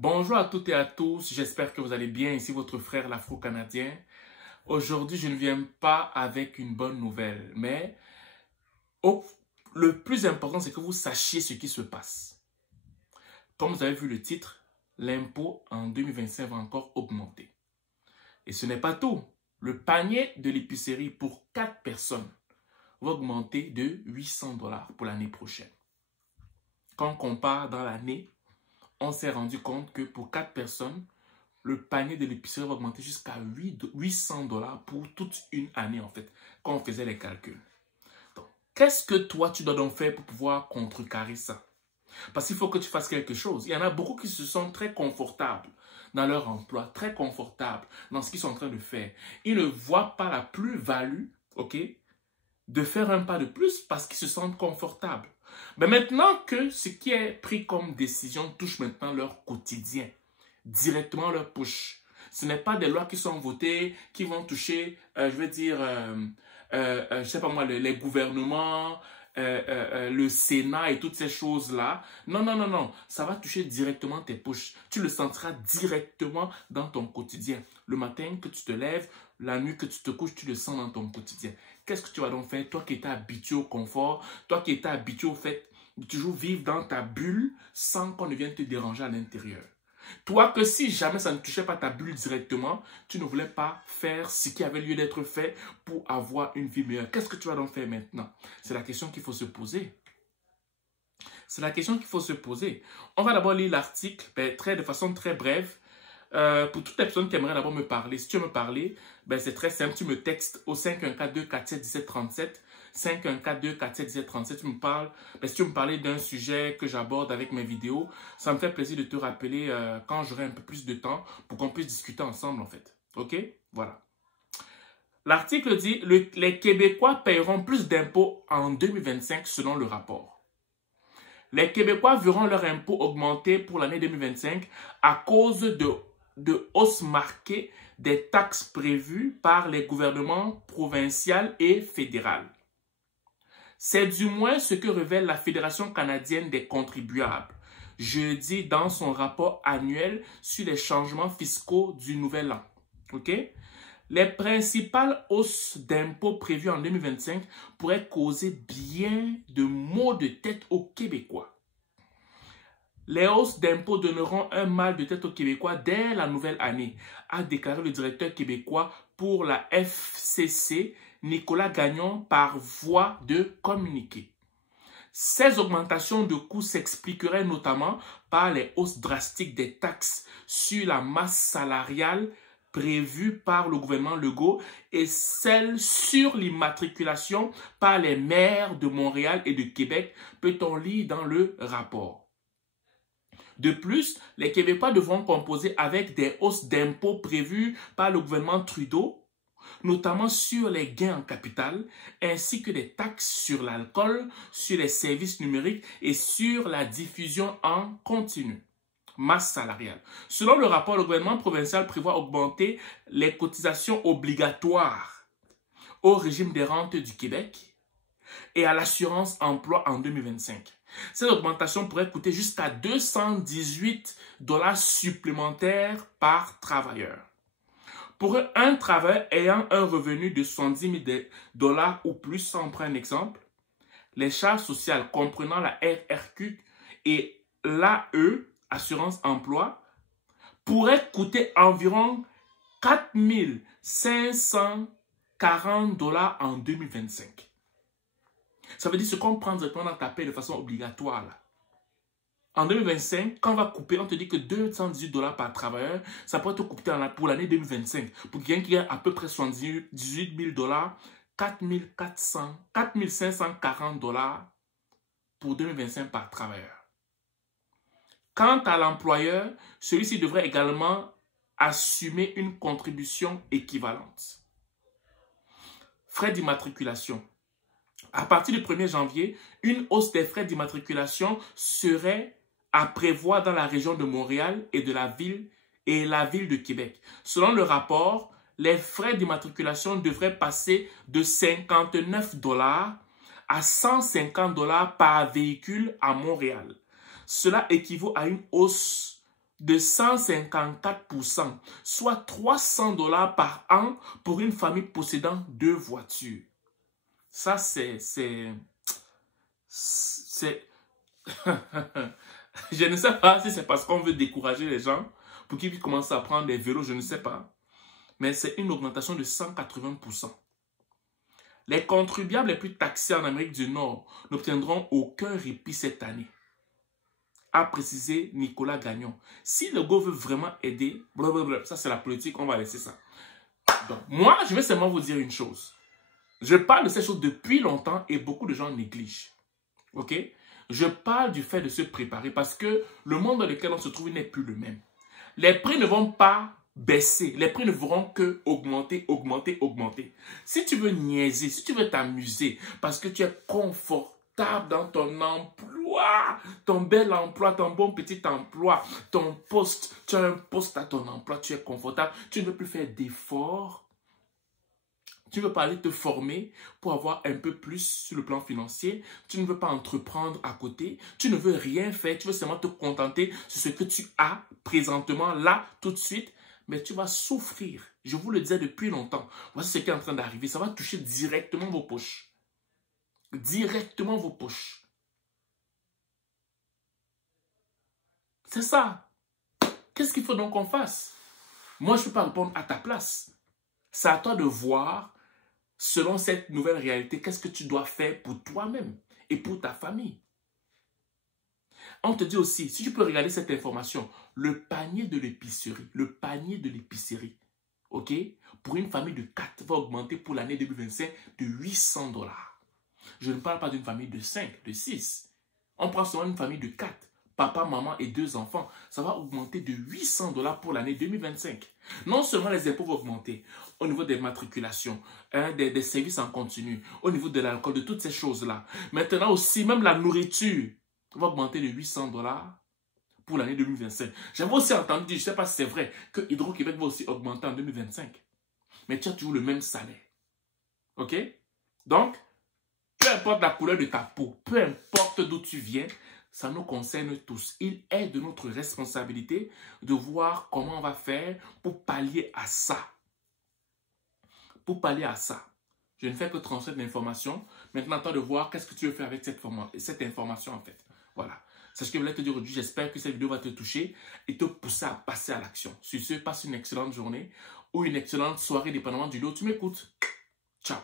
Bonjour à toutes et à tous, j'espère que vous allez bien. Ici votre frère l'Afro-Canadien. Aujourd'hui, je ne viens pas avec une bonne nouvelle, mais le plus important, c'est que vous sachiez ce qui se passe. Comme vous avez vu le titre, l'impôt en 2025 va encore augmenter. Et ce n'est pas tout. Le panier de l'épicerie pour 4 personnes va augmenter de 800 $ pour l'année prochaine. Quand on compare dans l'année, on s'est rendu compte que pour 4 personnes, le panier de l'épicerie va augmenter jusqu'à 800 $ pour toute une année en fait, quand on faisait les calculs. Donc, qu'est-ce que toi tu dois donc faire pour pouvoir contrecarrer ça? Parce qu'il faut que tu fasses quelque chose. Il y en a beaucoup qui se sentent très confortables dans leur emploi, très confortables dans ce qu'ils sont en train de faire. Ils ne voient pas la plus-value, ok, de faire un pas de plus parce qu'ils se sentent confortables. Mais maintenant que ce qui est pris comme décision touche maintenant leur quotidien, directement leur poche. Ce n'est pas des lois qui sont votées, qui vont toucher, je sais pas moi, les gouvernements, le Sénat et toutes ces choses-là. Non, non, non, non. Ça va toucher directement tes poches. Tu le sentiras directement dans ton quotidien. Le matin que tu te lèves, la nuit que tu te couches, tu le sens dans ton quotidien. Qu'est-ce que tu vas donc faire? Toi qui étais habitué au confort, toi qui étais habitué au fait de toujours vivre dans ta bulle sans qu'on ne vienne te déranger à l'intérieur. Toi que si jamais ça ne touchait pas ta bulle directement, tu ne voulais pas faire ce qui avait lieu d'être fait pour avoir une vie meilleure. Qu'est-ce que tu vas donc faire maintenant? C'est la question qu'il faut se poser. C'est la question qu'il faut se poser. On va d'abord lire l'article de façon très brève. Pour toutes les personnes qui aimeraient d'abord me parler, si tu veux me parler, c'est très simple. Tu me textes au 514-247-1737. 514-247-1737, tu me parles. Si tu veux me parler d'un sujet que j'aborde avec mes vidéos, ça me fait plaisir de te rappeler quand j'aurai un peu plus de temps pour qu'on puisse discuter ensemble en fait. Ok? Voilà. L'article dit, les Québécois paieront plus d'impôts en 2025 selon le rapport. Les Québécois verront leur impôt augmenter pour l'année 2025 à cause de hausses marquées des taxes prévues par les gouvernements provinciaux et fédéral. C'est du moins ce que révèle la Fédération canadienne des contribuables, jeudi dans son rapport annuel sur les changements fiscaux du nouvel an. Okay? Les principales hausses d'impôts prévues en 2025 pourraient causer bien de maux de tête aux Québécois. Les hausses d'impôts donneront un mal de tête aux Québécois dès la nouvelle année, a déclaré le directeur québécois pour la FCC, Nicolas Gagnon, par voie de communiqué. Ces augmentations de coûts s'expliqueraient notamment par les hausses drastiques des taxes sur la masse salariale prévues par le gouvernement Legault et celles sur l'immatriculation par les maires de Montréal et de Québec, peut-on lire dans le rapport. De plus, les Québécois devront composer avec des hausses d'impôts prévues par le gouvernement Trudeau, notamment sur les gains en capital, ainsi que des taxes sur l'alcool, sur les services numériques et sur la diffusion en continu. Masse salariale. Selon le rapport, le gouvernement provincial prévoit augmenter les cotisations obligatoires au régime des rentes du Québec et à l'assurance emploi en 2025. Cette augmentation pourrait coûter jusqu'à 218 $ supplémentaires par travailleur. Pour un travailleur ayant un revenu de 70 000 $ ou plus, on prend un exemple, les charges sociales comprenant la RRQ et l'AE, assurance emploi, pourraient coûter environ 4 540 $ en 2025. Ça veut dire ce qu'on prend directement dans ta paie de façon obligatoire. Là. En 2025, quand on va couper, on te dit que 218 $ par travailleur, ça pourrait te coûter pour l'année 2025. Pour quelqu'un qui gagne à peu près 78 000 $, 4 540 $ pour 2025 par travailleur. Quant à l'employeur, celui-ci devrait également assumer une contribution équivalente. Frais d'immatriculation. À partir du 1er janvier, une hausse des frais d'immatriculation serait à prévoir dans la région de Montréal et la ville de Québec. Selon le rapport, les frais d'immatriculation devraient passer de 59 $ à 150 $ par véhicule à Montréal. Cela équivaut à une hausse de 154%, soit 300 $ par an pour une famille possédant 2 voitures. Ça, c'est... Je ne sais pas si c'est parce qu'on veut décourager les gens pour qu'ils commencent à prendre des vélos, je ne sais pas. Mais c'est une augmentation de 180%. Les contribuables les plus taxés en Amérique du Nord n'obtiendront aucun répit cette année, a précisé Nicolas Gagnon. Si le go veut vraiment aider, blablabla, ça c'est la politique, on va laisser ça. Donc, moi, je vais seulement vous dire une chose. Je parle de ces choses depuis longtemps et beaucoup de gens négligent. Ok? Je parle du fait de se préparer parce que le monde dans lequel on se trouve n'est plus le même. Les prix ne vont pas baisser. Les prix ne feront que augmenter, augmenter, augmenter. Si tu veux niaiser, si tu veux t'amuser parce que tu es confortable dans ton emploi, ton bel emploi, ton bon petit emploi, ton poste, tu as un poste à ton emploi, tu es confortable, tu ne veux plus faire d'efforts. Tu ne veux pas aller te former pour avoir un peu plus sur le plan financier. Tu ne veux pas entreprendre à côté. Tu ne veux rien faire. Tu veux seulement te contenter sur ce que tu as présentement, là, tout de suite. Mais tu vas souffrir. Je vous le disais depuis longtemps. Voici ce qui est en train d'arriver. Ça va toucher directement vos poches. Directement vos poches. C'est ça. Qu'est-ce qu'il faut donc qu'on fasse? Moi, je ne peux pas répondre à ta place. C'est à toi de voir, selon cette nouvelle réalité, qu'est-ce que tu dois faire pour toi-même et pour ta famille. On te dit aussi, si tu peux regarder cette information, le panier de l'épicerie, ok, pour une famille de 4 va augmenter pour l'année 2025 de 800 $. Je ne parle pas d'une famille de 5, de 6. On prend seulement une famille de 4. Papa, maman et 2 enfants. Ça va augmenter de 800 $ pour l'année 2025. Non seulement les impôts vont augmenter au niveau des matriculations, des services en continu, au niveau de l'alcool, de toutes ces choses-là. Maintenant aussi, même la nourriture va augmenter de 800 $ pour l'année 2025. J'avais aussi entendu dire, je ne sais pas si c'est vrai, que Hydro-Québec va aussi augmenter en 2025. Mais tu as toujours le même salaire. OK? Donc, peu importe la couleur de ta peau, peu importe d'où tu viens, ça nous concerne tous. Il est de notre responsabilité de voir comment on va faire pour pallier à ça. Pour pallier à ça. Je ne fais que transmettre l'information. Maintenant, attends de voir qu'est-ce que tu veux faire avec cette information en fait. Voilà. C'est ce que je voulais te dire aujourd'hui. J'espère que cette vidéo va te toucher et te pousser à passer à l'action. Sur ce, passe une excellente journée ou une excellente soirée, dépendamment du lieu où tu m'écoutes. Ciao.